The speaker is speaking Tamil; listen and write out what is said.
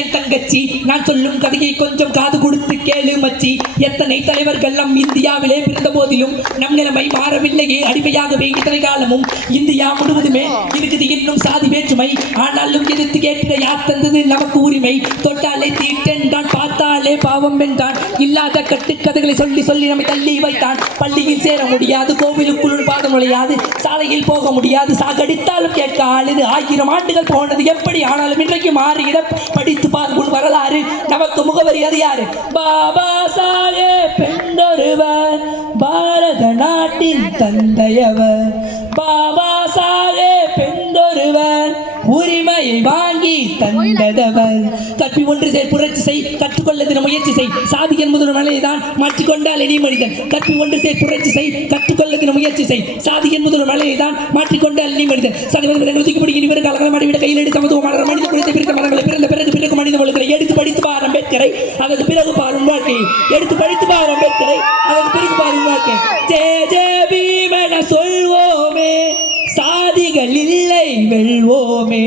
என் தங்கச்சி, நான் சொல்லும் கதையை கொஞ்சம் காது கொடுத்து கேளு மச்சி. எத்தனை தலைவர்கள் நம் இந்தியாவிலே பிறந்த போதிலும் நம் நிலைமை மாறவில்லையே. அடிமையாகவே இத்தனை காலமும் இந்தியா முழுவதுமே இருக்குது இன்னும் சாதி வேற்றுமை. ஆனாலும் எதிர்த்து கேட்கிற யார் தந்தது நமக்கு உரிமை? தொட்டாலே தீட்டென்றான், பார்த்தாலே பாவம் என்றான். இல்லாத கட்டுக்கதைகளை சொல்லி சொல்லி நம்மை தள்ளி வைத்தான். பள்ளியில் சேர முடியாது, கோவிலுக்குள் பாதம் நுழையாது, சாலையில் போக முடியாது, சாகடித்தாலும் கேட்க ஆளுது. 1000 ஆண்டுகள் போனது எப்படி, ஆனாலும் இன்றைக்கு மாறுகிற படித்து பார்க்கும் வரலாறு. நமக்கு முகவரி அது யாரு? பாபா சாஹேப் என்றொருவர், பாரத நாட்டின் தந்தையவர். பாபா சாஹேப் என்றொருவர், உரிமையை வாங்கி தந்ததவர். கற்பி ஒன்று செய், புரட்சி செய், கற்றுக்கொள்ள முயற்சி செய். சாதி என்பது ஒரு மலையைதான், மாற்றிக்கொண்டால் இனி மனிதன். கற்பி ஒன்று செய், புரட்சி செய், கற்றுக்கொள்ள முயற்சி செய். சாதி என்பது ஒரு மலையைதான், மாற்றிக்கொண்டால் இனி மனிதன். சகோதரர்களுக்கு இனிவரும் காலங்கள் மாடிவிட கையில் எடுத்து சமத்துவமான மனித குலத்தை பிரித்த மரங்களை பிறந்த பிறகு பிறகு மனித ஒழுக்கரை எடுத்து படித்து பார் அம்பேத்கரை, அதற்கு பிறகு பாரும் வாழ்க்கையை எடுத்து படித்து பார் அம்பேத்கரை, அதற்கு பிறகு பாரும் வாழ்க்கை. ஜெய ஜெய பீமன சொல்வோமே, சாதிகள் இல்லை வெல்வோமே.